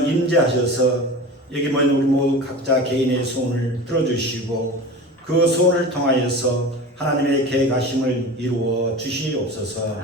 임재하셔서 여기 모인 우리 모두 각자 개인의 소원을 들어주시고 그 소원을 통하여서 하나님의 계획하심을 이루어 주시옵소서.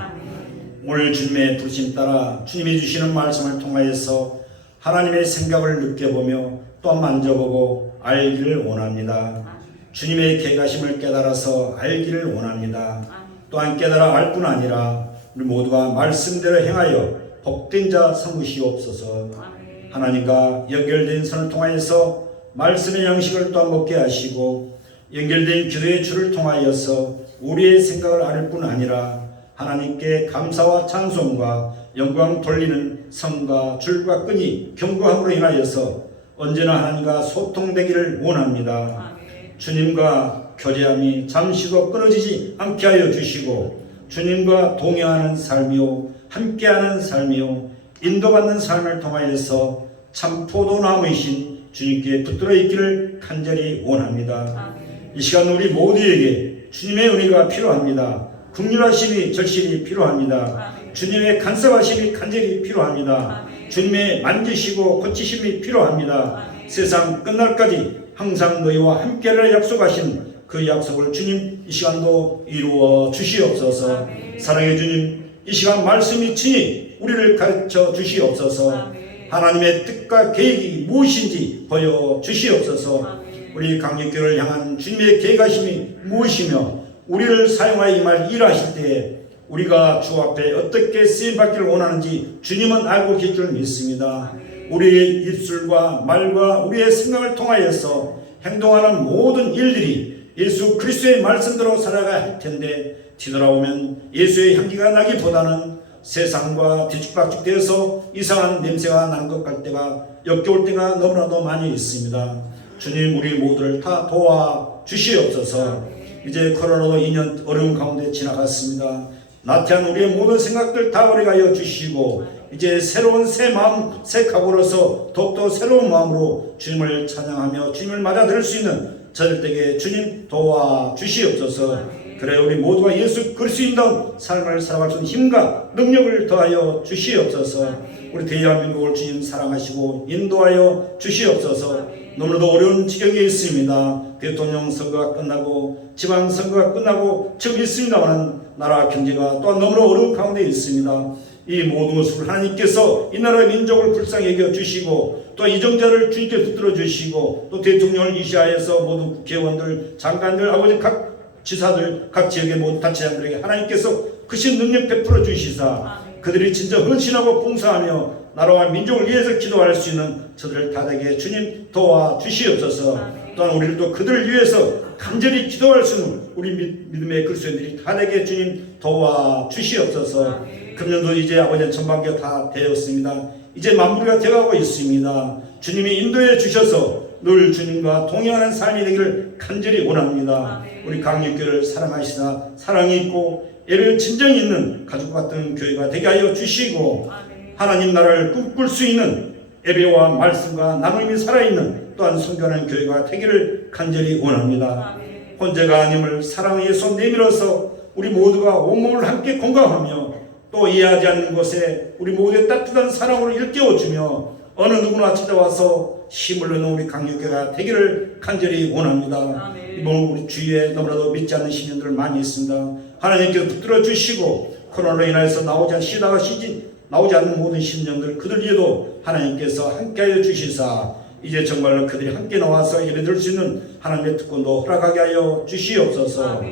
오늘 주님의 부르심 따라 주님이 주시는 말씀을 통하여서 하나님의 생각을 느껴보며 또한 만져보고 알기를 원합니다. 주님의 계획하심을 깨달아서 알기를 원합니다. 또한 깨달아 알 뿐 아니라 우리 모두가 말씀대로 행하여 복된 자 삼으시옵소서. 하나님과 연결된 선을 통하여서 말씀의 양식을 또한 먹게 하시고 연결된 기도의 줄을 통하여서 우리의 생각을 알 뿐 아니라 하나님께 감사와 찬송과 영광 돌리는 성과 줄과 끈이 견고함으로 인하여서 언제나 하나님과 소통되기를 원합니다. 주님과 교제함이 잠시도 끊어지지 않게 하여 주시고 주님과 동행하는 삶이요 함께하는 삶이요 인도받는 삶을 통하여서 참 포도나무이신 주님께 붙들어 있기를 간절히 원합니다. 이 시간 우리 모두에게 주님의 은혜가 필요합니다. 긍휼하심이 절실히 필요합니다. 주님의 간섭하심이 간절히 필요합니다. 주님의 만지시고 고치심이 필요합니다. 세상 끝날까지 항상 너희와 함께를 약속하신 그 약속을 주님 이 시간도 이루어 주시옵소서. 사랑의 주님, 이 시간 말씀이 친히 우리를 가르쳐 주시옵소서. 하나님의 뜻과 계획이 무엇인지 보여 주시옵소서. 우리 강력교를 향한 주님의 계획하심이 무엇이며 우리를 사용하여 이 말 일하실 때에 우리가 주 앞에 어떻게 쓰임받기를 원하는지 주님은 알고 계실 줄 믿습니다. 우리의 입술과 말과 우리의 생각을 통하여서 행동하는 모든 일들이 예수 그리스도의 말씀대로 살아가야 할 텐데 뒤돌아오면 예수의 향기가 나기보다는 세상과 뒤죽박죽되어서 이상한 냄새가 나는 것 같을 때가 역겨울 때가 너무나도 많이 있습니다. 주님 우리 모두를 다 도와 주시옵소서. 이제 코로나도 2년 어려운 가운데 지나갔습니다. 나태한 우리의 모든 생각들 다 오래가여 주시고 이제 새로운 새 마음 새 각오로서 더욱더 새로운 마음으로 주님을 찬양하며 주님을 맞아들일 수 있는 저들에게 주님 도와 주시옵소서. 그래 우리 모두가 예수 그리스도인다운 삶을 살아갈 수 있는 힘과 능력을 더하여 주시옵소서. 우리 대한민국을 주님 사랑하시고 인도하여 주시옵소서. 너무나도 어려운 지경에 있습니다. 대통령 선거가 끝나고 지방선거가 끝나고 지금 있습니다만 나라 경제가 또한 너무나 어려운 가운데 있습니다. 이 모든 것을 하나님께서 이 나라의 민족을 불쌍히 여겨 주시고 또 이정자를 주님께 붙들어 주시고 또 대통령을 이시하여서 모든 국회의원들 장관들 아버지 각 지사들 각 지역의 모든 다치자들에게 하나님께서 크신 능력 베풀어 주시사 그들이 진짜 헌신하고 봉사하며 나라와 민족을 위해서 기도할 수 있는 저들을 다되게 주님 도와 주시옵소서. 또한 우리를 또 그들을 위해서 간절히 기도할 수 있는 우리 믿음의 그리스도인들이 다되게 주님 도와 주시옵소서. 금년도 이제 아버지 전반기가 다 되었습니다. 이제 마무리가 되어가고 있습니다. 주님이 인도해 주셔서 늘 주님과 동행하는 삶이 되기를 간절히 원합니다. 우리 강력교를 사랑하시나 사랑이 있고 예배의 진정이 있는 가족 같은 교회가 되게 하여 주시고 하나님 나라를 꿈꿀 수 있는 예배와 말씀과 나눔이 살아있는 또한 선교하는 교회가 되기를 간절히 원합니다. 혼자가 아님을 사랑의 손 내밀어서 우리 모두가 온몸을 함께 공감하며 또 이해하지 않는 곳에 우리 모두의 따뜻한 사랑으로 일깨워주며 어느 누구나 찾아와서 힘을 얻는 우리 강력교회가 되기를 간절히 원합니다. 이번 우리 주위에 너무나도 믿지 않는 시민들 많이 있습니다. 하나님께서 붙들어 주시고 코로나로 인해서 나오지 않는 모든 심령들 그들 위에도 하나님께서 함께하여 주시사 이제 정말로 그들이 함께 나와서 예배드릴 수 있는 하나님의 특권도 허락하게 하여 주시옵소서.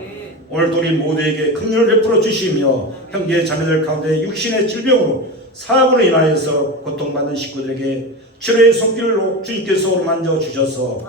오늘도 우리 모두에게 긍휼을 베풀어 주시며 형제 자매들 가운데 육신의 질병으로 사고로 인하여서 고통받는 식구들에게 치료의 손길로 주님께서 오르만져 주셔서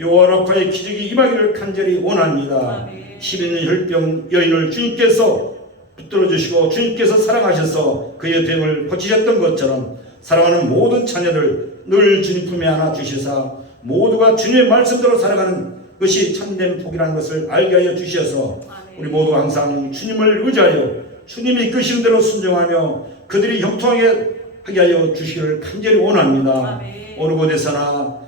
요아라파의 기적이 임하기를 간절히 원합니다. 12년 혈병 여인을 주님께서 붙들어 주시고 주님께서 사랑하셔서 그의 병을 고치셨던 것처럼 사랑하는 모든 자녀들 늘 주님 품에 안아 주시사 모두가 주님의 말씀대로 살아가는 것이 참된 복이라는 것을 알게 하여 주셔서 우리 모두 항상 주님을 의지하여 주님이 이끄시는 대로 순종하며 그들이 형통하게 하게 하여 주시기를 간절히 원합니다. 어느 곳에서나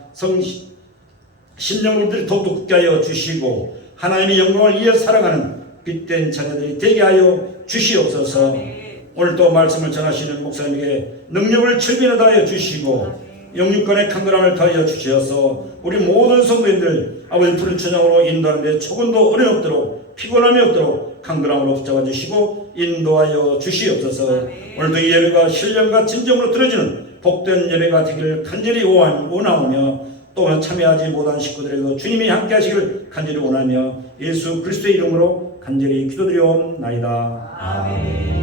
심령들이 더욱더 굳게 하여 주시고 하나님의 영광을 위해 살아가는 빛된 자녀들이 되게 하여 주시옵소서. 오늘 또 말씀을 전하시는 목사님에게 능력을 철빈하다 하여 주시고 영육간의 강건함을 더하여 주시어서 우리 모든 성도님들 아버지 푸른 천장으로 인도하는 데 조금도 어려움 없도록 피곤함이 없도록 강건함으로 붙잡아 주시고 인도하여 주시옵소서. 오늘도 이 예배가 신령과 진정으로 드려지는 복된 예배가 되기를 간절히 원하오며 또 참여하지 못한 식구들에게도 주님이 함께 하시기를 간절히 원하며 예수 그리스도의 이름으로 간절히 기도드리옵나이다. 아멘.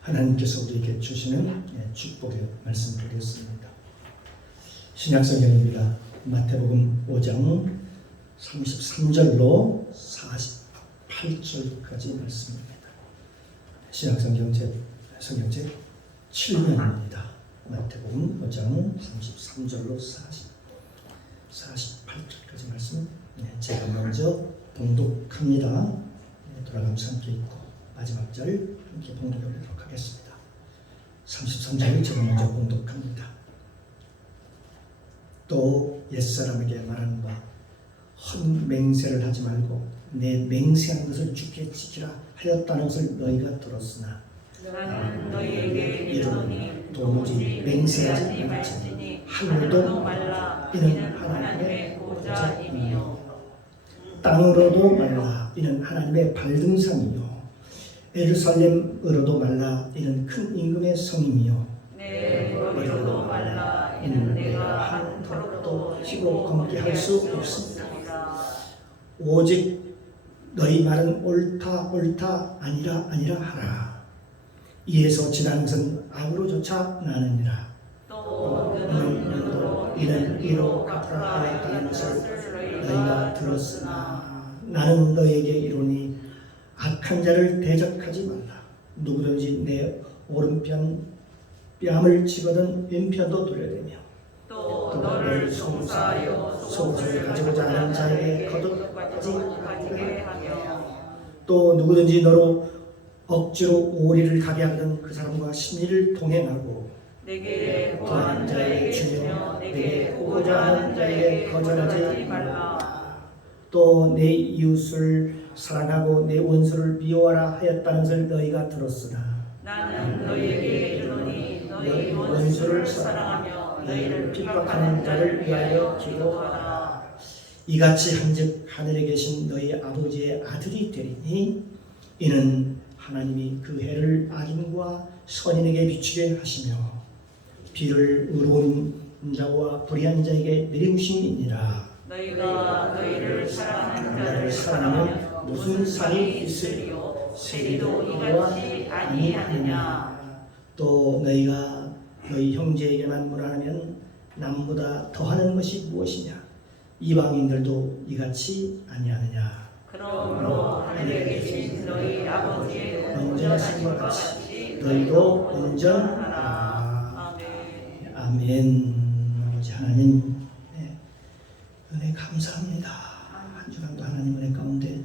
하나님께서 우리에게 주시는 축복의 말씀 드리겠습니다. 신약성경입니다. 마태복음 5장 33절로 48절까지 말씀입니다. 신약성경제 7면입니다. 마태복음 5장 33절로 48절까지 말씀. 제가 먼저 봉독합니다. 돌아가면서 함께 읽고 마지막 절 함께 봉독해 보도록 하겠습니다. 33절을 제가 먼저 봉독합니다. 또 옛사람에게 말하는 바 헛맹세를 하지 말고 내 맹세한 것을 주께 지키라 하였다는 것을 너희가 들었으나 나는 너희에게 이르노니 도무지 맹세하지 말지니 하늘도 말라 이는 하나님의 보좌이며 땅으로도 말라 이는 하나님의 발등상이요 예루살렘으로도 말라 이는 큰 임금의 성임이요 내 머리로도 말라 이는 내가 한 톨도 치고 검게 할 수 없습니다. 오직 너희 말은 옳다 아니라 하라. 이에서 지나는 것은 악으로조차 나느니라. 또 눈은 눈으로 이는 이로 갚으라 하였다는 것을 너희가 들었으나 나는 너희에게 이르노니 악한 자를 대적하지 말라. 누구든지 내 오른편 뺨을 치거든 왼편도 돌려대며 또 너를 송사하여 속옷을 가지고자 하는 자에게 거듭까지 가지게 하며 또 누구든지 너로 억지로 오리를 가게 하거든 그 사람과 심리를 동행하고 내게 구하는 자에게 주며 내게 오고자 하는 자에게 거절하지 말라. 또 내 이웃을 사랑하고 내 원수를 미워하라 하였다는 것을 너희가 들었으나 나는 너희에게 이르노니 너희 원수를 사랑하며 너희를 핍박하는 자를 위하여 기도하라. 이같이 한즉 하늘에 계신 너희 아버지의 아들이 되리니 이는 하나님이 그 해를 악인과 선인에게 비추게 하시며 비를 의로운 자와 불의한 자에게 내리우심이니라. 너희가 너희를 사랑하는 자를 사랑하면 무슨 상이 있으리요 세리도 이같이 아니하느냐. 또 너희가 너희 형제에게만 문안하면 남보다 더하는 것이 무엇이냐. 이방인들도 이같이 아니하느냐. 그러므로 하늘에 계신 너희 아버지의 온전하신 것 같이 너희도 온전하라. 아멘. 아멘. 아버지 하나님 은혜 감사합니다. 한 주간도 하나님 은혜 가운데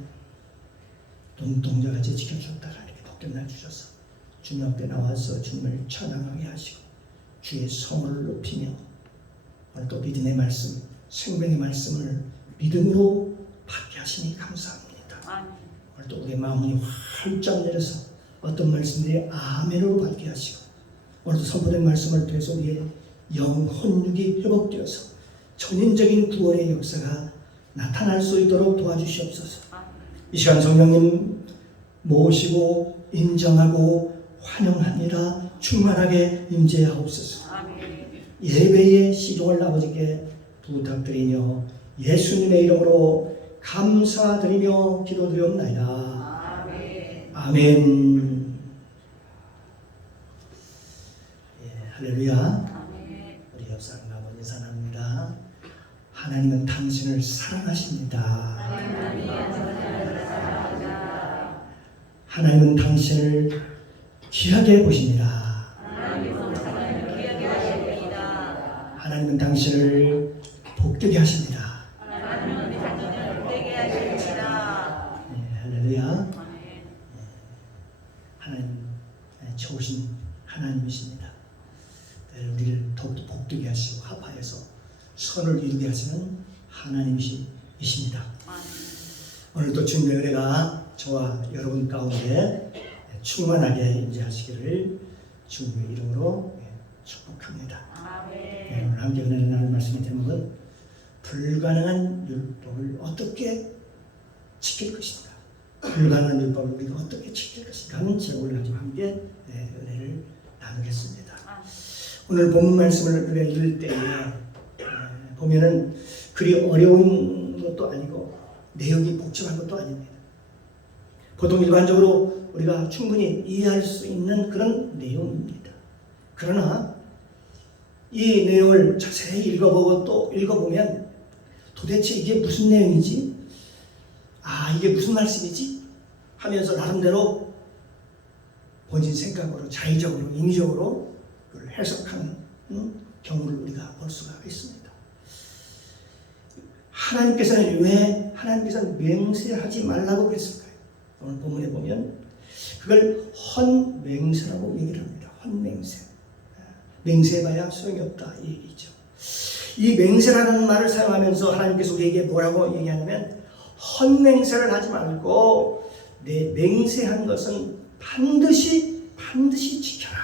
눈동자같이 지켜주셨다가 이렇게 복된 날 주셔서 주님 앞에 나와서 주님을 찬양하게 하시고 주의 성을 높이며 오늘 또 믿음의 말씀, 생명의 말씀을 믿음으로 받게 하시니 감사합니다. 오늘 또 우리의 마음이 활짝 열려서 어떤 말씀들이 아멘으로 받게 하시고 오늘도 선포된 말씀을 통해서 우리의 영, 혼육이 회복되어서 전인적인 구원의 역사가 나타날 수 있도록 도와주시옵소서. 이 시간 성령님 모시고 인정하고 환영합니다. 충만하게 임재하옵소서. 예배의 시종을 아버지께 부탁드리며 예수님의 이름으로 감사드리며 기도드리옵나이다. 아멘. 할렐루야. 우리 옆사람 아버지 사랑합니다. 하나님은 당신을 사랑하십니다. 하나님은 당신을 귀하게 보십니다. 하나님은 당신을 복되게 하십니다. 할렐루야. 하나님 좋으신 하나님이십니다. 선을 이루게 하시는 하나님이십니다. 오늘도 주님의 은혜가 저와 여러분 가운데 충만하게 임재하시기를 주님의 이름으로 축복합니다. 오늘 함께 은혜를 나눌 말씀의 제목은 불가능한 율법을 어떻게 지킬 것인가, 불가능한 율법을 우리가 어떻게 지킬 것인가 하는 제목을 가지고 함께 은혜를 나누겠습니다. 오늘 본문 말씀을 우리가 읽을 때에 보면은 그리 어려운 것도 아니고 내용이 복잡한 것도 아닙니다. 보통 일반적으로 우리가 충분히 이해할 수 있는 그런 내용입니다. 그러나 이 내용을 자세히 읽어보고 또 읽어보면 도대체 이게 무슨 내용이지? 이게 무슨 말씀이지? 하면서 나름대로 본인 생각으로 자의적으로 임의적으로 그걸 해석하는 경우를 우리가 볼 수가 있습니다. 하나님께서는 맹세하지 말라고 그랬을까요? 오늘 본문에 보면 그걸 헌맹세라고 얘기를 합니다. 헌맹세. 맹세해봐야 소용이 없다 이 얘기죠. 이 맹세라는 말을 사용하면서 하나님께서 우리에게 뭐라고 얘기하냐면 헌맹세를 하지 말고 내 맹세한 것은 반드시 지켜라.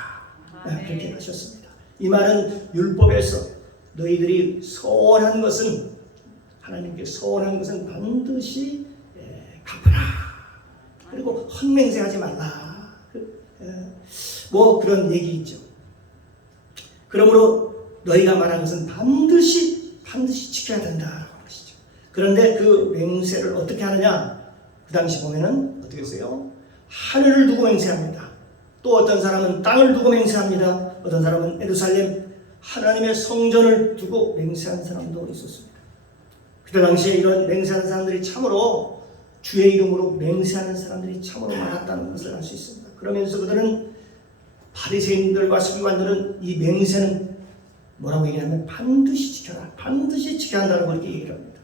그렇게 하셨습니다. 이 말은 율법에서 너희들이 소원한 것은 하나님께 소원한 것은 반드시 갚아라. 그리고 헌맹세하지 말라. 뭐 그런 얘기 있죠. 그러므로 너희가 말한 것은 반드시 지켜야 된다라고 하는 것이죠. 그런데 그 맹세를 어떻게 하느냐? 그 당시 보면은 어떻게 했어요? 하늘을 두고 맹세합니다. 또 어떤 사람은 땅을 두고 맹세합니다. 어떤 사람은 예루살렘 하나님의 성전을 두고 맹세한 사람도 있었습니다. 그때 당시에 이런 맹세하는 사람들이 참으로 주의 이름으로 맹세하는 사람들이 참으로 많았다는 것을 알 수 있습니다. 그러면서 그들은 바리새인들과 서기관들은 이 맹세는 뭐라고 얘기하면 반드시 지켜라, 반드시 지켜야 한다는 걸 이렇게 얘기를 합니다.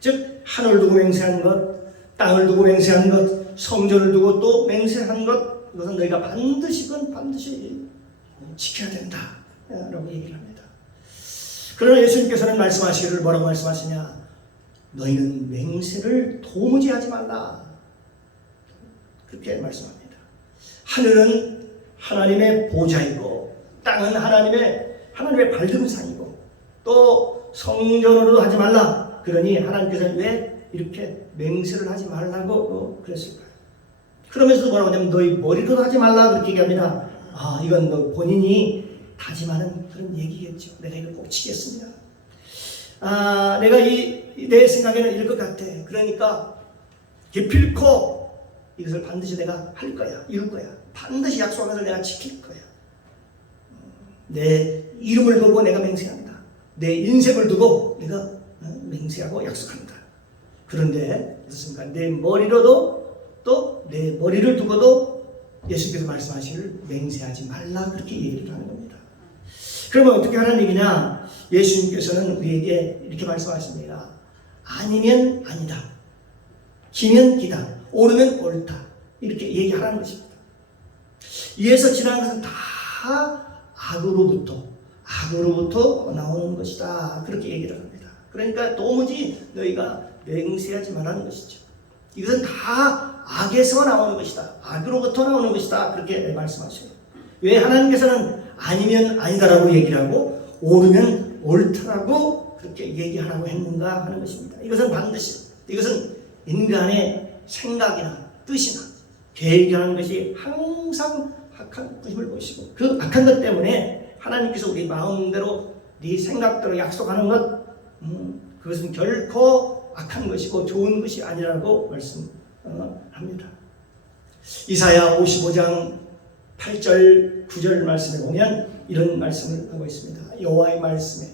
즉 하늘을 두고 맹세한 것, 땅을 두고 맹세한 것, 성전을 두고 또 맹세한 것, 이것은 너희가 반드시 지켜야 된다 라고 얘기를 합니다. 그러나 예수님께서는 말씀하시기를 뭐라고 말씀하시냐? 너희는 맹세를 도무지 하지 말라. 그렇게 말씀합니다. 하늘은 하나님의 보좌이고 땅은 하나님의 발등상이고 또 성전으로도 하지 말라. 그러니 하나님께서는 왜 이렇게 맹세를 하지 말라고 그랬을까요? 그러면서도 뭐라고 하냐면 너희 머리로도 하지 말라 그렇게 얘기합니다. 이건 너 본인이 다짐하는 그런 얘기겠죠. 내가 이걸 꼭 지켰습니다. 내가 내 생각에는 이럴 것 같아. 그러니까 기필코 이것을 반드시 내가 할 거야, 이룰 거야. 반드시 약속한 것을 내가 지킬 거야. 내 이름을 걸고 내가 맹세한다. 내 인생을 두고 내가 맹세하고 약속한다. 그런데 어떻습니까? 내 머리로도 또 내 머리를 두고도 예수께서 말씀하시기를 맹세하지 말라 그렇게 얘기를 하는 겁니다. 그러면 어떻게 하라는 얘기냐? 예수님께서는 우리에게 이렇게 말씀하십니다. 아니면 아니다. 기면 기다. 옳으면 옳다. 이렇게 얘기하라는 것입니다. 이에서 지나는 것은 다 악으로부터 나오는 것이다. 그렇게 얘기를 합니다. 그러니까 도무지 너희가 맹세하지 말라는 것이죠. 이것은 다 악에서 나오는 것이다. 악으로부터 나오는 것이다. 그렇게 말씀하셔요. 왜 하나님께서는 아니면 아니다라고 얘기를 하고 옳으면 옳다라고 그렇게 얘기하라고 했는가 하는 것입니다. 이것은 인간의 생각이나 뜻이나 계획이라는 것이 항상 악한 것임을 보시고 그 악한 것 때문에 하나님께서 우리 마음대로 네 생각대로 약속하는 것 그것은 결코 악한 것이고 좋은 것이 아니라고 말씀합니다. 이사야 55장 8절 9절 말씀에 보면 이런 말씀을 하고 있습니다. 여호와의 말씀에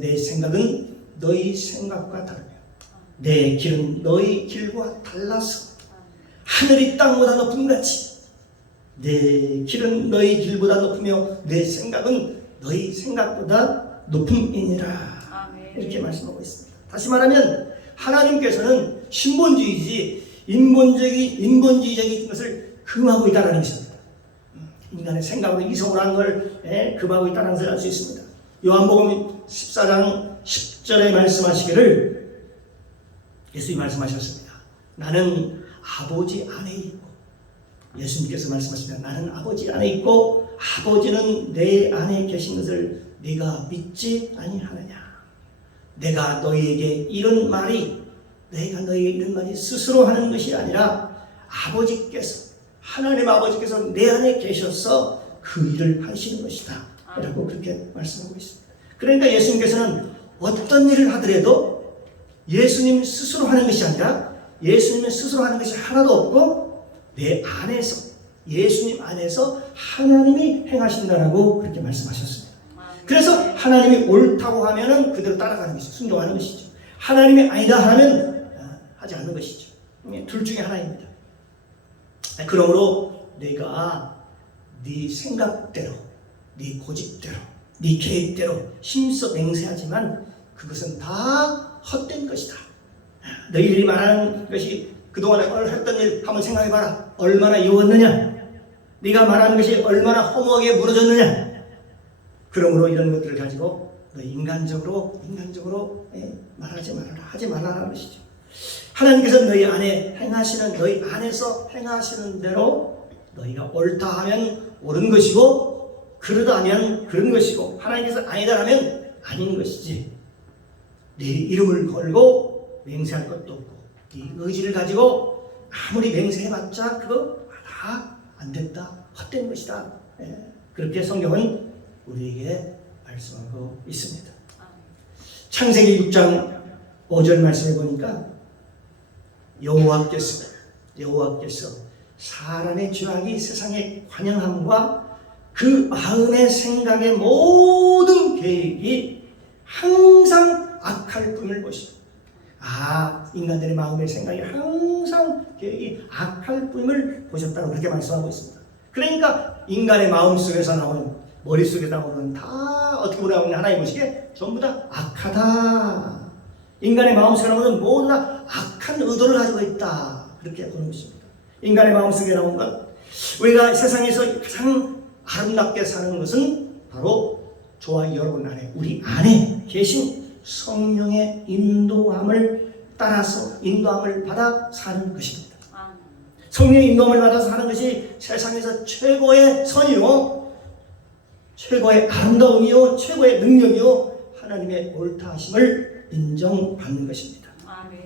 내 생각은 너희 생각과 다르며 내 길은 너희 길과 달라서 하늘이 땅보다 높은 같이 내 길은 너희 길보다 높으며 내 생각은 너희 생각보다 높음이니라. 이렇게 말씀하고 있습니다. 다시 말하면 하나님께서는 인본주의적인 것을 금하고 있다는 것입니다. 인간의 생각으로 이성을 하는 걸 금하고 있다는 것을 알 수 있습니다. 요한복음 14장 10절에 말씀하시기를 예수님이 말씀하셨습니다. 나는 아버지 안에 있고, 예수님께서 말씀하십니다. 나는 아버지 안에 있고 아버지는 내 안에 계신 것을 네가 믿지 아니하느냐. 내가 너희에게 이런 말이 스스로 하는 것이 아니라 아버지께서, 하나님 아버지께서 내 안에 계셔서 그 일을 하시는 것이다 라고 그렇게 말씀하고 있습니다. 그러니까 예수님께서는 어떤 일을 하더라도 예수님 스스로 하는 것이 아니라 예수님 스스로 하는 것이 하나도 없고 내 안에서, 예수님 안에서 하나님이 행하신다라고 그렇게 말씀하셨습니다. 그래서 하나님이 옳다고 하면은 그대로 따라가는 것이죠. 순종하는 것이죠. 하나님이 아니다 하면 하지 않는 것이죠. 둘 중에 하나입니다. 그러므로 내가 네 생각대로, 네 고집대로, 네 계획대로 힘써 맹세하지만 그것은 다 헛된 것이다. 너희들이 말하는 것이 그동안에 했던 일 한번 생각해봐라. 얼마나 이루었느냐? 네가 말하는 것이 얼마나 허무하게 무너졌느냐? 그러므로 이런 것들을 가지고 너희 인간적으로 말하지 말아라, 하지 말라는 것이죠. 하나님께서 너희 안에 행하시는, 너희 안에서 행하시는 대로 너희가 옳다 하면 옳은 것이고 그러다 하면 그런 것이고 하나님께서 아니다 하면 아닌 것이지. 네 이름을 걸고 맹세할 것도 없고 네 의지를 가지고 아무리 맹세해봤자 그거 다 안 됐다, 헛된 것이다. 그렇게 성경은 우리에게 말씀하고 있습니다. 창세기 6장 5절 말씀해 보니까 여호와께서 사람의 죄악이 세상의 관영함과 그 마음의 생각의 모든 계획이 항상 악할 뿐을 보시고, 인간들의 마음의 생각이 항상 계획이 악할 뿐을 보셨다고 그렇게 말씀하고 있습니다. 그러니까 인간의 마음속에서 나오는, 머릿속에 나오는 다 어떻게 보면 하나님 보시기에 전부 다 악하다. 인간의 마음속에 나오는 모두 다 악한 의도를 가지고 있다. 그렇게 보는 것입니다. 인간의 마음속에 나오는 것, 우리가 세상에서 가장 아름답게 사는 것은 바로 저와 여러분 안에, 우리 안에 계신 성령의 인도함을 따라서, 인도함을 받아 사는 것입니다. 성령의 인도함을 받아서 사는 것이 세상에서 최고의 선이요, 최고의 아름다움이요, 최고의 능력이요, 하나님의 옳다 하심을 인정받는 것입니다.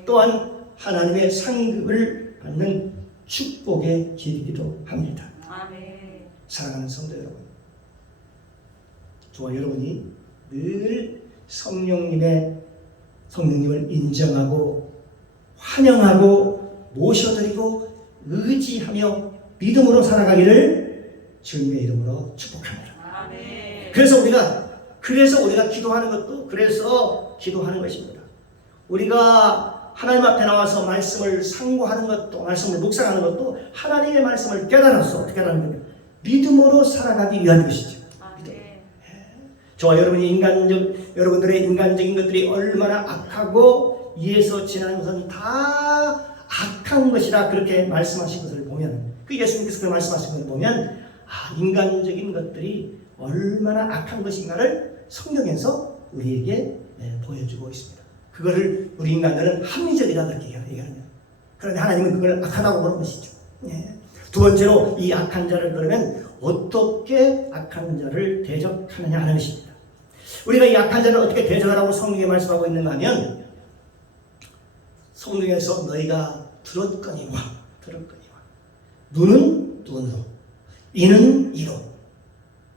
또한 하나님의 상급을 받는 축복의 길이기도 합니다. 사랑하는 성도 여러분, 저와 여러분이 늘 성령님을 인정하고 환영하고 모셔드리고 의지하며 믿음으로 살아가기를 주님의 이름으로 축복합니다. 그래서 우리가 기도하는 것도 기도하는 것입니다. 우리가 하나님 앞에 나와서 말씀을 상고하는 것도, 말씀을 묵상하는 것도 하나님의 말씀을 깨달아서 어떻게 하는 겁니까? 믿음으로 살아가기 위한 것이죠. 저와 여러분들의 인간적인 것들이 얼마나 악하고 이에서 지나는 것은 다 악한 것이라 그렇게 말씀하신 것을 보면, 그 예수님께서 그 말씀하신 것을 보면 인간적인 것들이 얼마나 악한 것인가를 성경에서 우리에게 보여주고 있습니다. 그거를 우리 인간들은 합리적이다 그렇게 얘기하는. 그런데 하나님은 그걸 악하다고 보는 것이죠. 두 번째로 이 악한 자를 그러면 어떻게 악한 자를 대적하느냐 하는 것입니다. 우리가 이 악한 자를 어떻게 대적하라고 성경에 말씀하고 있는가 하면, 성경에서 너희가 들었거니와 눈은 눈으로, 이는 이로,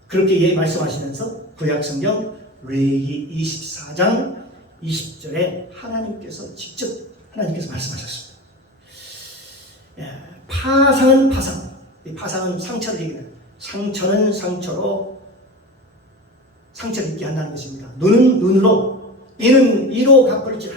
그렇게 말씀하시면서 구약성경 레위기 24장 20절에 하나님께서 말씀하셨습니다. 파상은 파상, 이 파상은 상처를 얘기해요. 상처는 상처로 상처를 입게 한다는 것입니다. 눈은 눈으로, 이는 이로 갚을지라.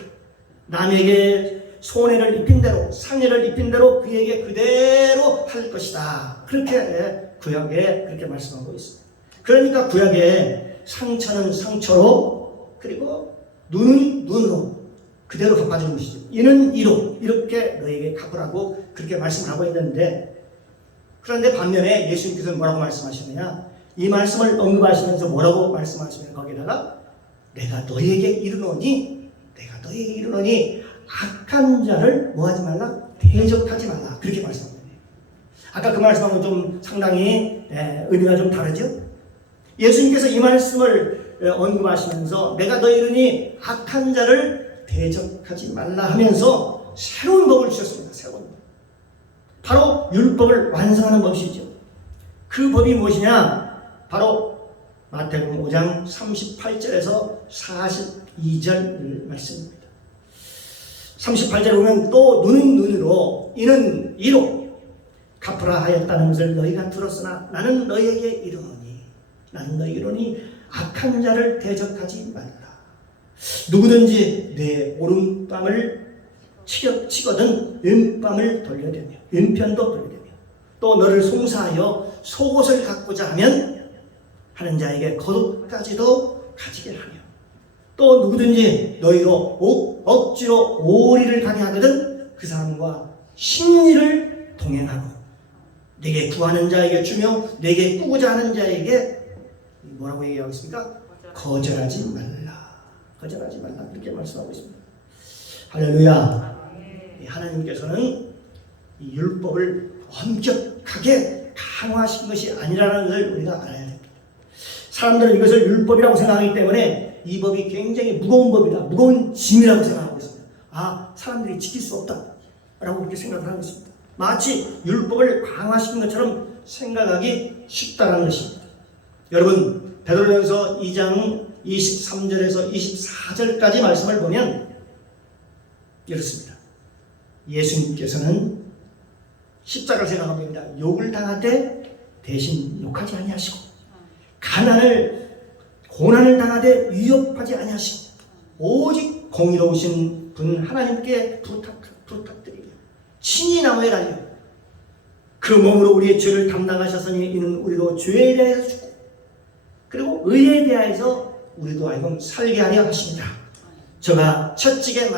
남에게 손해를 입힌 대로, 상해를 입힌 대로 그에게 그대로 할 것이다. 그렇게 구약에 그렇게 말씀하고 있습니다. 그러니까 구약에 상처는 상처로, 그리고 눈은 눈으로 그대로 갚아주는 것이죠. 이는 이로, 이렇게 너에게 갚으라고 그렇게 말씀을 하고 있는데, 그런데 반면에 예수님께서는 뭐라고 말씀하시느냐, 이 말씀을 언급하시면서 뭐라고 말씀하시느냐, 거기다가 내가 너에게 이르노니 악한 자를 뭐하지 말라? 대적하지 말라. 그렇게 말씀합니다. 아까 그 말씀하고 좀 상당히 의미가 좀 다르죠? 예수님께서 이 말씀을 언급하시면서 내가 너희 이르니 악한 자를 대적하지 말라 하면서 새로운 법을 주셨습니다. 새로운 법. 바로 율법을 완성하는 법이죠. 그 법이 무엇이냐? 바로 마태복음 5장 38절에서 42절 말씀입니다. 38절에 보면 또 눈은 눈으로 이는 이로 갚으라 하였다는 것을 너희가 들었으나 나는 너희에게 이르노니 악한 자를 대적하지 말라. 누구든지 내 오른뺨을 치거든 왼편도 돌려대며 또 너를 송사하여 속옷을 갖고자 하면 하는 자에게 겉옷까지도 가지게 하며 또 누구든지 너희로 억지로 오리를 가게 하거든 그 사람과 신리를 동행하고 내게 구하는 자에게 주며 내게 꾸고자 하는 자에게 뭐라고 얘기하고 있습니까? 거절하지 말라. 그렇게 말씀하고 있습니다. 할렐루야. 하나님께서는 이 율법을 엄격하게 강화하신 것이 아니라는 것을 우리가 알아야 됩니다. 사람들은 이것을 율법이라고 생각하기 때문에 이 법이 굉장히 무거운 법이다, 무거운 짐이라고 생각하고 있습니다. 사람들이 지킬 수 없다라고 그렇게 생각을 하고 있습니다. 마치 율법을 강화시킨 것처럼 생각하기 쉽다는 것입니다. 여러분, 베드로전서 2장 23절에서 24절까지 말씀을 보면 이렇습니다. 예수님께서는 십자가를 생각합니다. 욕을 당하되 대신 욕하지 아니하시고 고난을 당하되 위협하지 아니하시고 오직 공의로우신 분 하나님께 부탁드리며 친히 나무에 달려 그 몸으로 우리의 죄를 담당하셨으니 이는 우리도 죄에 대하여 죽고 그리고 의에 대하여서 우리도 알고 살게 하려 하십니다. 저가 채찍에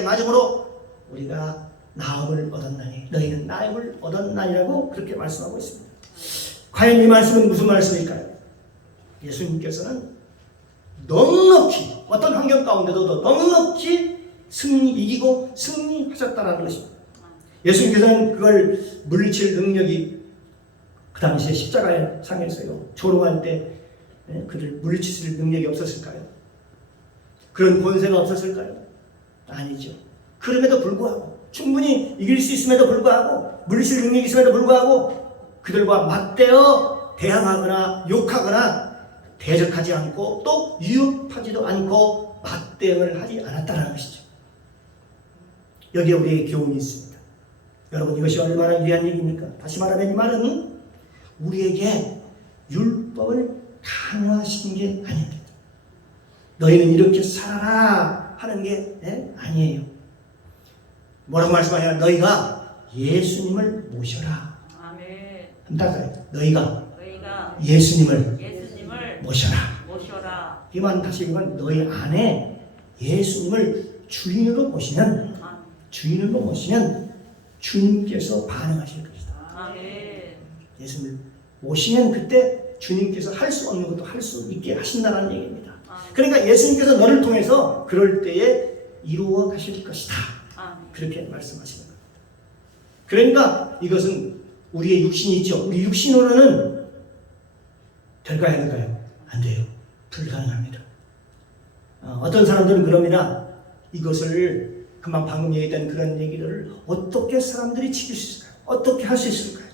맞음으로 우리가 나음을 얻었나니 너희는 나음을 얻었나니라고 그렇게 말씀하고 있습니다. 과연 이 말씀은 무슨 말씀일까요? 예수님께서는 넉넉히 어떤 환경 가운데도 넉넉히 이기고 승리하셨다는 것입니다. 예수님께서는 그걸 물리칠 능력이 그 당시에 십자가에 상했어요. 조롱할 때 그를 물리칠 능력이 없었을까요? 그런 권세가 없었을까요? 아니죠. 그럼에도 불구하고 충분히 이길 수 있음에도 불구하고 물리칠 능력이 있음에도 불구하고 그들과 맞대어 대항하거나 욕하거나 대적하지 않고 또 위협하지도 않고 맞대응을 하지 않았다는 것이죠. 여기에 우리의 교훈이 있습니다. 여러분, 이것이 얼마나 위한 얘기입니까? 다시 말하면 이 말은 우리에게 율법을 강화시킨 게 아닙니다. 너희는 이렇게 살아라 하는 게 아니에요. 뭐라고 말씀하냐? 너희가 예수님을 모셔라. 아멘. 너희가 예수님을 모셔라. 모셔라. 이 말은 다시 이건 너희 안에 예수님을 주인으로 모시면 주님께서 반응하실 것이다. 아멘. 예수님을 모시면 그때 주님께서 할 수 없는 것도 할 수 있게 하신다는 얘기입니다. 그러니까 예수님께서 너를 통해서 그럴 때에 이루어 가실 것이다. 그렇게 말씀하시는 겁니다. 그러니까 이것은 우리의 육신이 있죠. 우리 육신으로는 될까요? 안 될까요? 안 돼요. 불가능합니다. 어떤 사람들은 그럽니다. 이것을 방금 얘기했던 그런 얘기들을 어떻게 사람들이 지킬 수 있을까요? 어떻게 할 수 있을까요?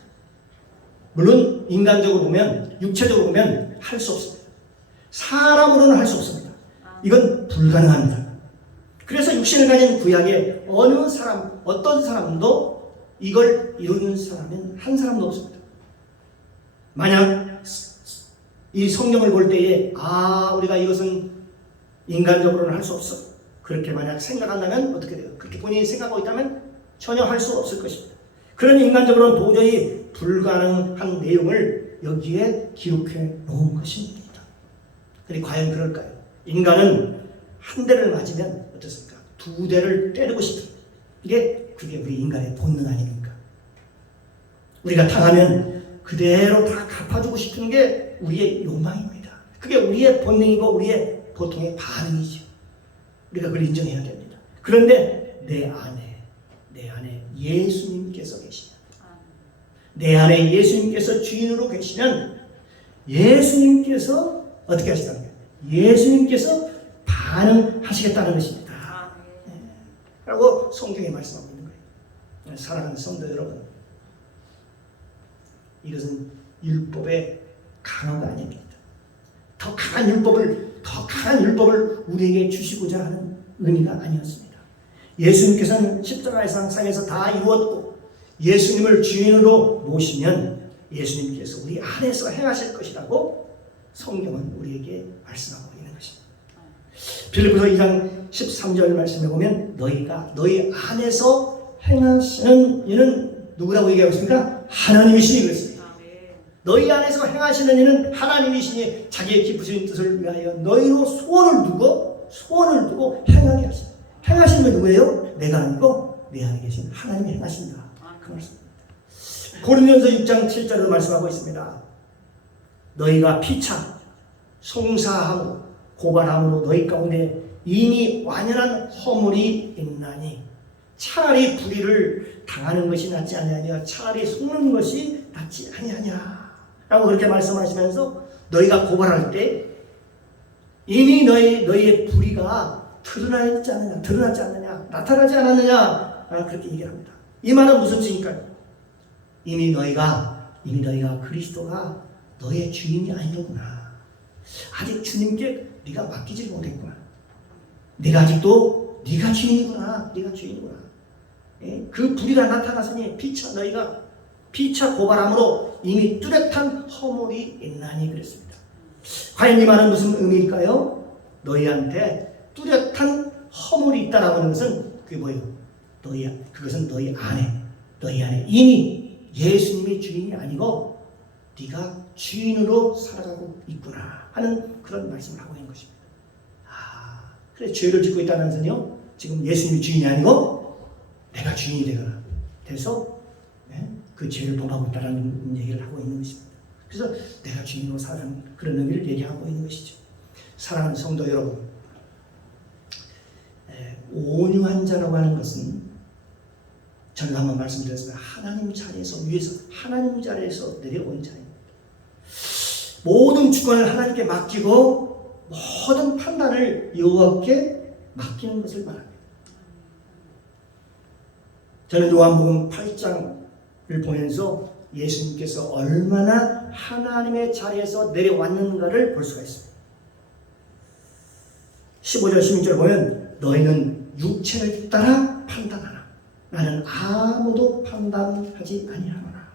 물론 인간적으로 보면, 육체적으로 보면 할 수 없습니다. 사람으로는 할 수 없습니다. 이건 불가능합니다. 그래서 육신을 가진 구약에 어떤 사람도 이걸 이루는 사람은 한 사람도 없습니다. 만약 이 성경을 볼 때에 우리가 이것은 인간적으로는 할 수 없어. 그렇게 만약 생각한다면 어떻게 돼요? 그렇게 본인이 생각하고 있다면 전혀 할 수 없을 것입니다. 그러니 인간적으로는 도저히 불가능한 내용을 여기에 기록해 놓은 것입니다. 그런데 과연 그럴까요? 인간은 한 대를 맞으면 어떻습니까? 두 대를 때리고 싶은 그게 우리 인간의 본능 아닙니까? 우리가 당하면 그대로 다 갚아주고 싶은 게 우리의 욕망입니다. 그게 우리의 본능이고 우리의 보통의 반응이죠. 우리가 그걸 인정해야 됩니다. 그런데 내 안에 예수님께서 계시면, 내 안에 예수님께서 주인으로 계시면 예수님께서 어떻게 하시다는 거예요? 예수님께서 반응하시겠다는 것입니다. 라고 성경에 말씀하고 있는 거예요. 사랑하는 성도 여러분, 이것은 율법의 강화가 아닙니다. 더 강한 율법을 우리에게 주시고자 하는 의미가 아니었습니다. 예수님께서는 십자가의 상에서 다 이루었고 예수님을 주인으로 모시면 예수님께서 우리 안에서 행하실 것이라고 성경은 우리에게 말씀하고 있는 것입니다. 빌립보서 2장 13절 말씀에 보면 너희 안에서 행하시는 이는 누구라고 얘기하고 있습니까? 하나님이시니 그랬습니다. 너희 안에서 행하시는 이는 하나님이시니 자기의 깊으신 뜻을 위하여 너희로 소원을 두고 행하게 하신다. 행하시는 건 누구예요? 내가 아니고 내 안에 계신 하나님이 행하신다. 그 말씀입니다. 고린도전서 6장 7절로 말씀하고 있습니다. 너희가 피차 송사함으로 고발함으로 너희 가운데 이미 완연한 허물이 있나니 차라리 불의를 당하는 것이 낫지 아니하냐, 차라리 속는 것이 낫지 아니하냐 라고 그렇게 말씀하시면서 너희가 고발할 때 이미 너희의 불의가 드러나지 않느냐, 나타나지 않았느냐 그렇게 얘기합니다. 이 말은 무슨 뜻입니까? 이미 너희가 그리스도가 너의 주인이 아니구나. 아직 주님께 네가 맡기지 못했구나. 네가 아직도 네가 주인이구나. 그 불의가 나타났으니 너희가 피차 고발함으로 이미 뚜렷한 허물이 있나니 그랬습니다. 과연 이 말은 무슨 의미일까요? 너희한테 뚜렷한 허물이 있다라고 하는 것은 그게 뭐예요? 그것은 너희 안에 이미 예수님이 주인이 아니고 네가 주인으로 살아가고 있구나 하는 그런 말씀을 하고 있는 것입니다. 그래 죄를 짓고 있다는 것은요, 지금 예수님이 주인이 아니고 내가 주인이 돼서 그 죄를 범하고 있다는 얘기를 하고 있는 것입니다. 그래서 내가 주인으로 살아가는 그런 의미를 얘기하고 있는 것이죠. 사랑하는 성도 여러분, 온유한 자라고 하는 것은 제가 한번 말씀드렸습니다. 하나님 자리에서 내려온 자입니다. 모든 주권을 하나님께 맡기고 모든 판단을 여호와께 맡기는 것을 말합니다. 저는 요한복음 8장을 보면서 예수님께서 얼마나 하나님의 자리에서 내려왔는가를 볼 수가 있습니다. 15절 16절 보면 너희는 육체를 따라 판단하라. 나는 아무도 판단하지 아니하노라.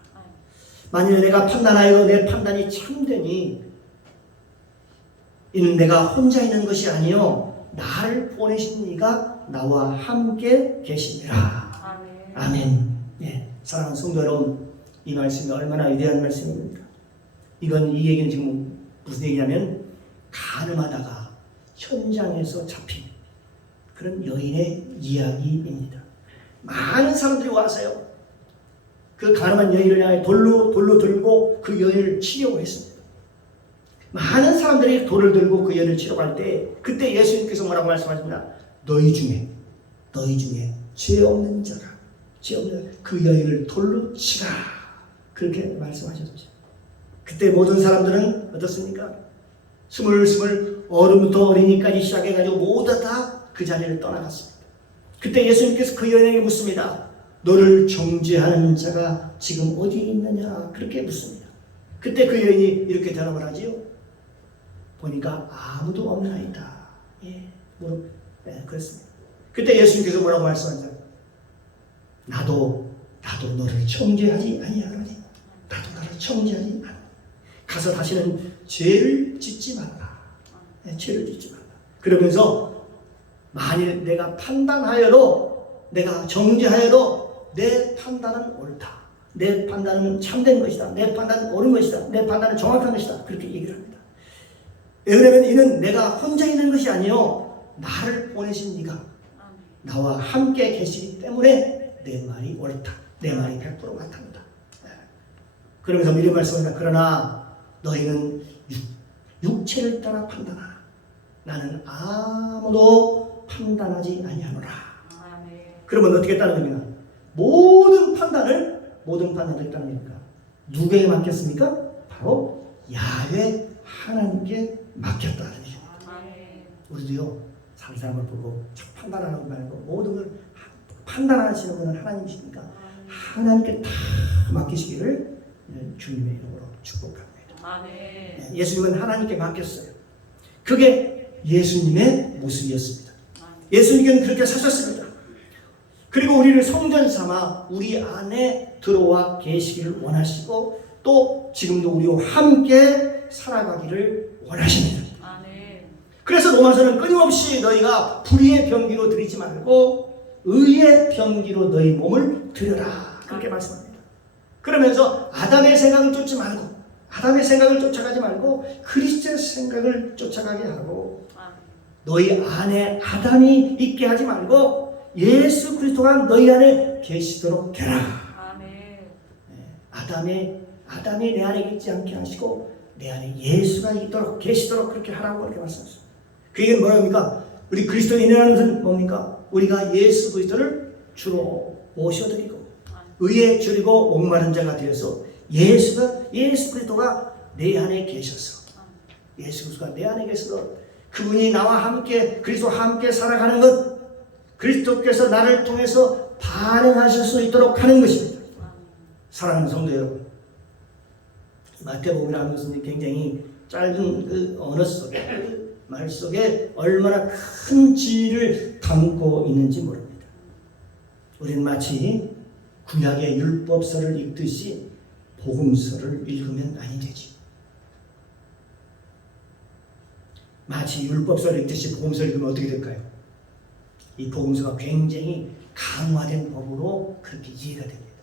만일 내가 판단하여 내 판단이 참되니 이는 내가 혼자 있는 것이 아니요 나를 보내신 이가 나와 함께 계시니라. 아멘. 사랑하는 성도 여러분, 이 말씀이 얼마나 위대한 말씀입니까? 이 얘기는 지금 무슨 얘기냐면 가늠하다가 현장에서 잡힌 그런 여인의 이야기입니다. 많은 사람들이 와서요, 그 가늠한 여인을 향해 돌로 들고 그 여인을 치려고 했습니다. 많은 사람들이 돌을 들고 그 여인을 치려고 할 때 그때 예수님께서 뭐라고 말씀하십니까? 너희 중에 죄 없는 자가 그 여인을 돌로 치라, 그렇게 말씀하셨죠. 그때 모든 사람들은 어떻습니까? 스물스물 어른부터 어린이까지 시작해가지고 모두 다 그 자리를 떠나갔습니다. 그때 예수님께서 그 여인에게 묻습니다. 너를 정죄하는 자가 지금 어디 있느냐, 그렇게 묻습니다. 그때 그 여인이 이렇게 대답을 하지요. 보니까 아무도 없나이다. 그렇습니다. 그때 예수님께서 뭐라고 말씀하셨어요? 나도 너를 정죄하지 아니하노니. 나도 너를 정죄하지 아니하노니. 가서 다시는 죄를 짓지 말라. 죄를 짓지 말라. 그러면서 만일 내가 판단하여도, 내가 정죄하여도 내 판단은 옳다. 내 판단은 참된 것이다. 내 판단은 옳은 것이다. 내 판단은 정확한 것이다. 그렇게 얘기를 합니다. 왜냐하면 이는 내가 혼자 있는 것이 아니요 나를 보내신 이가 나와 함께 계시기 때문에 내 말이 옳다. 내 말이 100% 맞답니다. 그러면서 미리 말씀합니다. 그러나 너희는 육체를 따라 판단하나 나는 아무도 판단하지 아니하노라. 그러면 어떻게 따르는 겁니까? 모든 판단을 따릅니까? 누구에게 맡겼습니까? 바로 야훼 하나님께 맡겼다는 얘기입니다. 우리도요, 다른 사람을 보고 참 판단하는 거 말고 모든 걸 판단하시는 분은 하나님이시니까 하나님께 다 맡기시기를 주님의 이름으로 축복합니다. 예수님은 하나님께 맡겼어요. 그게 예수님의 모습이었습니다. 예수님은 그렇게 사셨습니다. 그리고 우리를 성전 삼아 우리 안에 들어와 계시기를 원하시고 또 지금도 우리와 함께 살아가기를 원하십니다. 그래서 로마서는 끊임없이 너희가 불의의 병기로 드리지 말고 의의 병기로 너희 몸을 드려라 그렇게 말씀합니다. 그러면서 아담의 생각을 쫓지 말고 아담의 생각을 쫓아가지 말고 그리스도의 생각을 쫓아가게 하고 너희 안에 아담이 있게 하지 말고 예수 그리스도가 너희 안에 계시도록 해라. 아담이 내 안에 있지 않게 하시고 내 안에 예수가 있도록 계시도록 그렇게 하라고 그렇게 말씀하셨습니다. 그 얘기는 뭐랍니까? 우리 그리스도인이라는 것은 뭡니까? 우리가 예수 그리스도를 주로 모셔드리고 의에 줄이고 목마른 자가 되어서 예수 그리스도가 내 안에 계셔서 예수 그리스도가 내 안에 계셔서 그분이 나와 함께 그리스도와 함께 살아가는 것 그리스도께서 나를 통해서 반응하실 수 있도록 하는 것입니다. 사랑하는 성도 여러분, 마태복음이라는 것은 굉장히 짧은 그 언어 속에 그 말 속에 얼마나 큰 진리를 담고 있는지 모릅니다. 우리는 마치 구약의 율법서를 읽듯이 복음서를 읽으면 아니 되지. 마치 율법서를 읽듯이 복음서를 읽으면 어떻게 될까요? 이 복음서가 굉장히 강화된 법으로 그렇게 이해가 됩니다.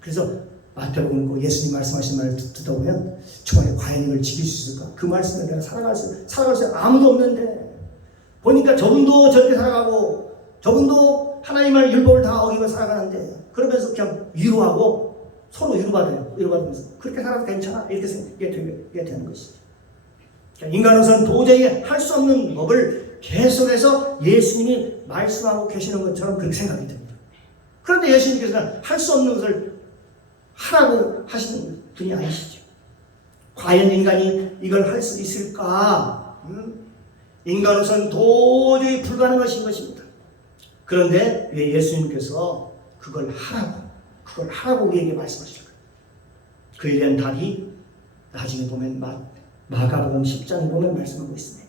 그래서 마태복음 예수님 말씀하신 말을 듣다 보면 정말 과연 이걸 지킬 수 있을까? 그 말씀에 내가 살아갈 수 아무도 없는데 보니까 저분도 저렇게 살아가고 저분도 하나님의 율법을 다 어기고 살아가는데 그러면서 그냥 위로하고 서로 위로받으면서 그렇게 살아도 괜찮아 이렇게 생각하게 되는 것이죠. 인간으로서는 도저히 할 수 없는 법을 계속해서 예수님이 말씀하고 계시는 것처럼 그렇게 생각이 됩니다. 그런데 예수님께서는 할 수 없는 것을 하라고 하시는 분이 아니시죠. 과연 인간이 이걸 할 수 있을까? 인간으로서는 도저히 불가능한 것입니다. 그런데 왜 예수님께서 그걸 하라고 우리에게 말씀하실까요? 그에 대한 답이 나중에 보면 마가복음 10장에 보면 말씀하고 있습니다.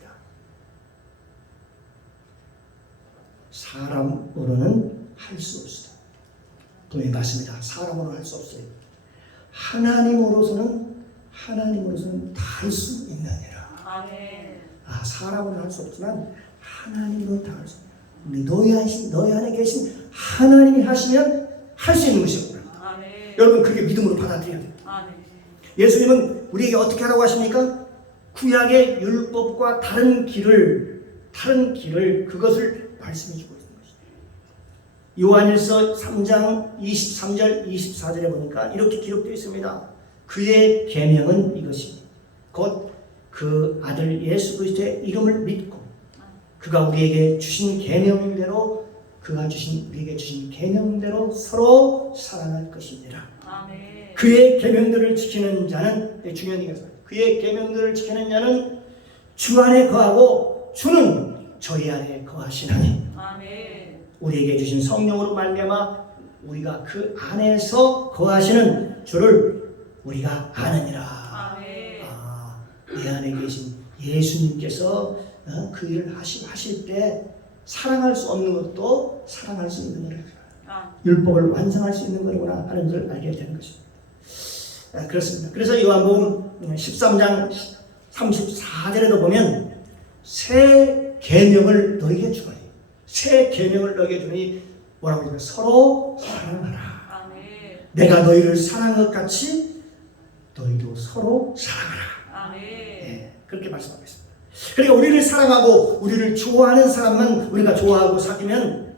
사람으로는 할 수 없다. 분명히 맞습니다. 사람으로는 할 수 없어요. 하나님으로서는 다 할 수 있느니라. 사람으로는 할 수 없지만 하나님으로는 다 할 수 있느니라. 너희 안에 계신 하나님이 하시면 할 수 있는 것이구나. 여러분 그렇게 믿음으로 받아들여야 돼요. 예수님은 우리에게 어떻게 하라고 하십니까? 구약의 율법과 다른 길을 그것을 말씀해 주고 있는 것입니다. 요한일서 3장 23절 24절에 보니까 이렇게 기록되어 있습니다. 그의 계명은 이것입니다. 곧 그 아들 예수 그리스도의 이름을 믿고 그가 우리에게 주신 계명대로 우리에게 주신 계명대로 서로 사랑할 것입니다. 그의 계명들을 지키는 자는 중요한 얘기가 있어요. 그의 계명들을 지키는 자는 주 안에 거하고 주는 저희 안에 거하시나니 우리에게 주신 성령으로 말미암아 우리가 그 안에서 거하시는 주를 우리가 아느니라. 내 안에 계신 예수님께서 그 일을 하실 때 사랑할 수 없는 것도 사랑할 수 있는 거구나. 율법을 완성할 수 있는 거구나 하는 것을 알게 되는 것입니다. 그렇습니다. 그래서 요한복음 13장 34절에도 보면 새 계명을 너희에게 주노니 새 계명을 너희에게 주니 뭐라고 하냐면 서로 사랑하라. 내가 너희를 사랑한 것 같이 너희도 서로 사랑하라. 그렇게 말씀하고 있습니다. 그러니까 우리를 사랑하고 우리를 좋아하는 사람만 우리가 좋아하고 사귀면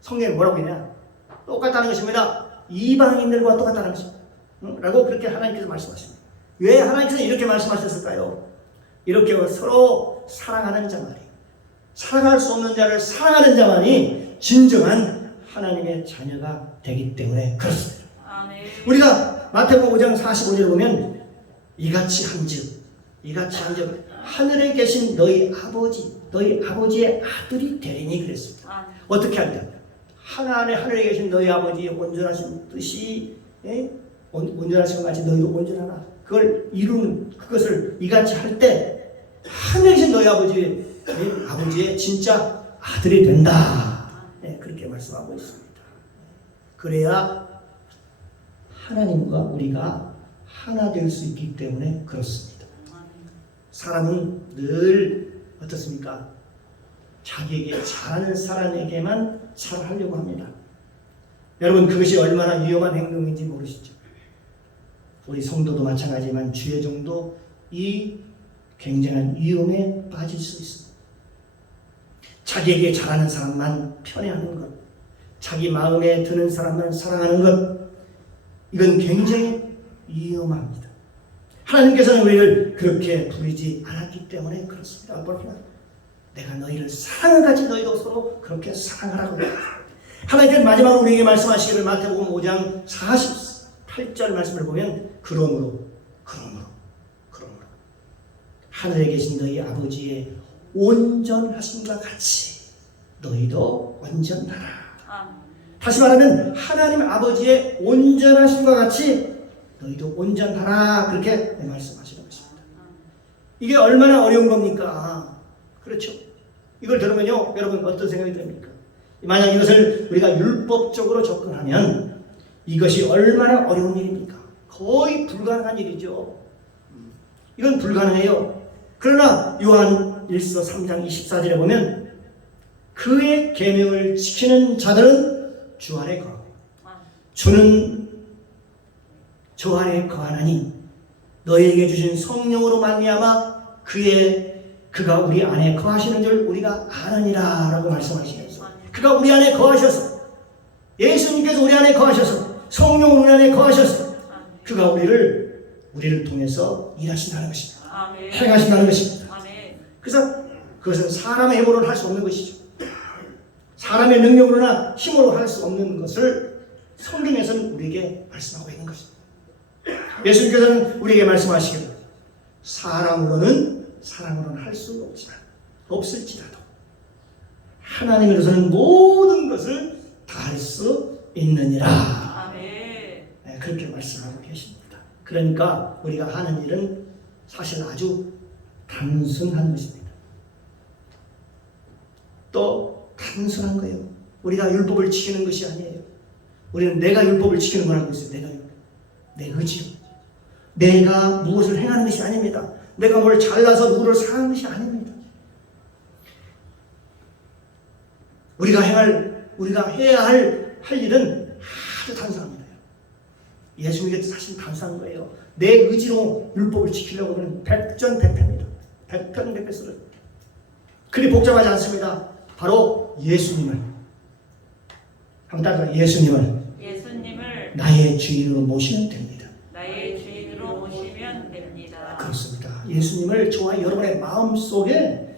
성경에 뭐라고 했냐? 똑같다는 것입니다. 이방인들과 똑같다는 것입니다. 라고 그렇게 하나님께서 말씀하십니다. 왜 하나님께서 이렇게 말씀하셨을까요? 이렇게 서로 사랑하는 자만이, 사랑할 수 없는 자를 사랑하는 자만이 진정한 하나님의 자녀가 되기 때문에 그렇습니다. 아멘. 우리가 마태복음 5장 45절을 보면 이같이 한즉 하늘에 계신 너희 아버지의 아들이 되리니 그랬습니다. 아멘. 어떻게 한다? 하늘에 계신 너희 아버지의 온전하신 뜻이 온전하신 것 같이 너희도 온전하라. 그걸 이루는 그것을 이같이 할 때 하늘에 계신 너희 아버지의 진짜 아들이 된다. 그렇게 말씀하고 있습니다. 그래야 하나님과 우리가 하나 될 수 있기 때문에 그렇습니다. 사람은 늘 어떻습니까? 자기에게 잘하는 사람에게만 잘하려고 합니다. 여러분 그것이 얼마나 위험한 행동인지 모르시죠? 우리 성도도 마찬가지지만 주의 종도 이 굉장한 위험에 빠질 수 있습니다. 자기에게 잘하는 사람만 편애하는 것, 자기 마음에 드는 사람만 사랑하는 것, 이건 굉장히 위험합니다. 하나님께서는 우리를 그렇게 부르지 않았기 때문에 그렇습니다. 내가 너희를 사랑을 같이 너희도 서로 그렇게 사랑하라고 하나님께서 마지막으로 우리에게 말씀하시기를 마태복음 5장 48절 말씀을 보면 그러므로 하늘에 계신 너희 아버지의 온전하심과 같이 너희도 온전하라. 다시 말하면 하나님 아버지의 온전하심과 같이 너희도 온전하라. 그렇게 말씀하시는 것입니다. 이게 얼마나 어려운 겁니까? 그렇죠. 이걸 들으면요 여러분 어떤 생각이 듭니까? 만약 이것을 우리가 율법적으로 접근하면 이것이 얼마나 어려운 일입니까? 거의 불가능한 일이죠. 이건 불가능해요. 그러나 요한 1서 3장 24절에 보면 그의 계명을 지키는 자들은 주 안에 거하고 주는 저 안에 거하나니 너희에게 주신 성령으로 말미암아 그가 우리 안에 거하시는 줄 우리가 아느니라 라고 말씀하시면서 그가 우리 안에 거하셔서 예수님께서 우리 안에 거하셔서 성령으로 우리 안에 거하셔서 그가 우리를 통해서 일하신다는 것입니다. 아멘. 행하신다는 것입니다. 아멘. 그래서 그것은 사람의 힘으로는 할 수 없는 것이죠. 사람의 능력으로나 힘으로 할 수 없는 것을 성경에서는 우리에게 말씀하고 있는 것입니다. 예수님께서는 우리에게 말씀하시기를 사랑으로는 할 수 없을지라도 하나님으로서는 모든 것을 다 할 수 있느니라. 아멘. 그렇게 말씀하고 계십니다. 그러니까 우리가 하는 일은 사실 아주 단순한 것입니다. 또 단순한 거예요. 우리가 율법을 지키는 것이 아니에요. 우리는 내가 율법을 지키는 걸 알고 있어요. 내 의지로. 내가 무엇을 행하는 것이 아닙니다. 내가 뭘 잘나서 누구를 사랑하는 것이 아닙니다. 우리가 해야 할 일은 아주 단순합니다. 예수님께서 사실 단순한 거예요. 내 의지로 율법을 지키려고 하면 백전백패입니다. 백편백패스를. 그리 복잡하지 않습니다. 바로 예수님을 나의 주인으로 모시면 됩니다. 그렇습니다. 예수님을 저와 여러분의 마음속에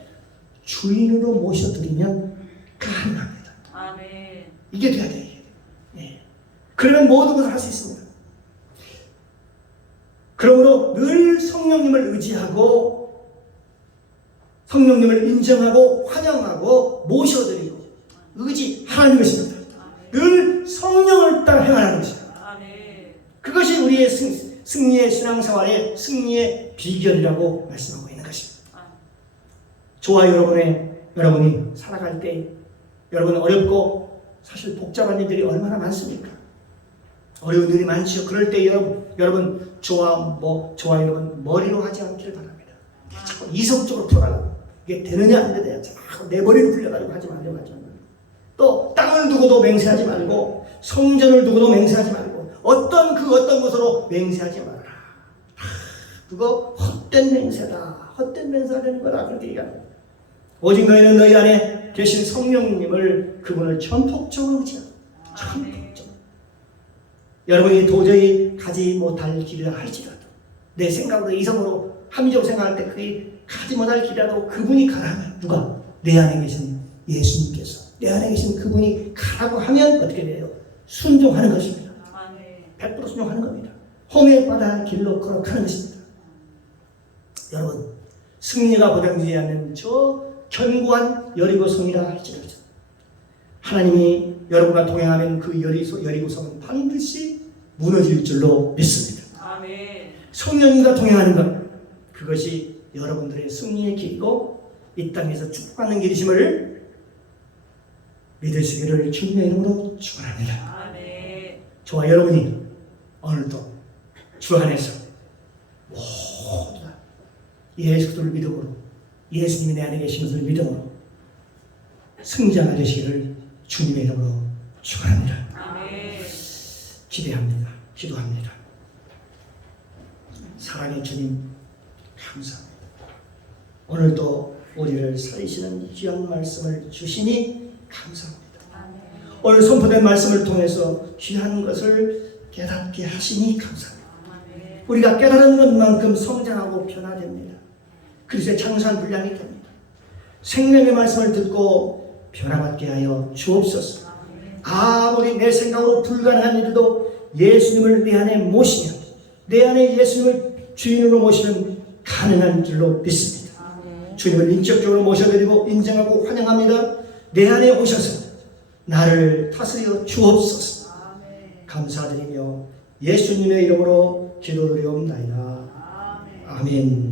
주인으로 모셔드리면 가능합니다. 아멘. 이게 돼야 돼요. 그러면 모든 것을 할 수 있습니다. 그러므로 늘 성령님을 의지하고 성령님을 인정하고 환영하고 모셔드리고 의지하는 것입니다. 늘 성령을 따라 행하는 것입니다. 아멘. 그것이 우리의 승리의 신앙생활의 승리의 비결이라고 말씀하고 있는 것입니다. 저와 여러분이 살아갈 때 여러분 어렵고 사실 복잡한 일들이 얼마나 많습니까? 어려운 일이 많죠. 그럴 때 여러분 저와 여러분 머리로 하지 않기를 바랍니다. 자꾸 이성적으로 풀어가려고 이게 되느냐 안 되느냐 자꾸 내 머리로 풀려가지고 하지 말려고 하지 말고 또 땅을 두고도 맹세하지 말고 성전을 두고도 맹세하지 말고 어떤 것으로 맹세하지 말아라. 그거 헛된 맹세다. 헛된 맹세하는 거다. 그렇게 얘기합니다. 오직 너희는 너희 안에 계신 성령님을 그분을 전폭적으로 의지하고 전폭적으로 여러분이 도저히 가지 못할 길이라 할지라도 내 생각으로 이성으로 합리적으로 생각할 때 그게 가지 못할 길이라도 그분이 가라면 누가? 내 안에 계신 예수님께서 내 안에 계신 그분이 가라고 하면 어떻게 돼요? 순종하는 것입니다. 100% 순종하는 겁니다. 홍해 바다 길로 걸어가는 것입니다. 여러분 승리가 보장되지 않는 저 견고한 여리고성이라 할지라도 하나님이 여러분과 동행하면 그 여리고성은 반드시 무너질 줄로 믿습니다. 성령님과 동행하는 것 그것이 여러분들의 승리의 길이고 이 땅에서 축복받는 길이심을 믿으시기를 주님의 이름으로 축원합니다. 저와 여러분이 오늘도 주 안에서 모두 다 예수 그리스도를 믿음으로 예수님이 내 안에 계신 것을 믿음으로 승자가 되시기를 주님의 이름으로 축원합니다. 기대합니다. 기도합니다. 사랑의 주님 감사합니다. 오늘도 우리를 살리시는 귀한 말씀을 주시니 감사합니다. 오늘 선포된 말씀을 통해서 귀한 것을 깨닫게 하시니 감사합니다. 우리가 깨달은 것만큼 성장하고 변화됩니다. 그리스도의 장수한 분량이 됩니다. 생명의 말씀을 듣고 변화받게 하여 주옵소서. 아무리 내 생각으로 불가능한 일도 예수님을 내 안에 모시면 내 안에 예수님을 주인으로 모시면 가능한 줄로 믿습니다. 주님을 인격적으로 모셔드리고 인정하고 환영합니다. 내 안에 오셔서 나를 다스려 주옵소서. 감사드리며 예수님의 이름으로 기도드리옵나이다. 아멘.